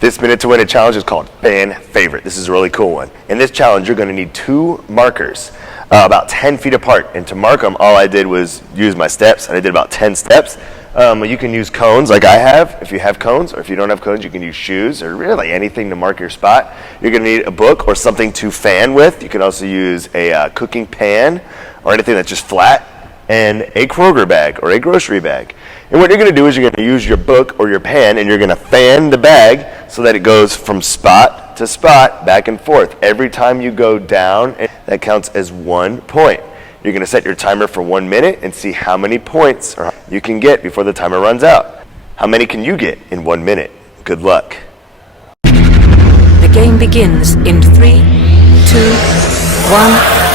This Minute to Win It challenge is called Fan Favorite. This is a really cool one. In this challenge, you're going to need 2 markers about 10 feet apart. And to mark them, all I did was use my steps, and I did about 10 steps. You can use cones like I have, if you have cones, or if you don't have cones, you can use shoes, or really anything to mark your spot. You're going to need a book or something to fan with. You can also use a cooking pan or anything that's just flat, and a Kroger bag or a grocery bag. And what you're going to do is you're going to use your book or your pan, and you're going to fan the bag so that it goes from spot to spot, back and forth. Every time you go down, that counts as 1 point. You're going to set your timer for 1 minute and see how many points you can get before the timer runs out. How many can you get in 1 minute? Good luck. The game begins in 3, 2, 1.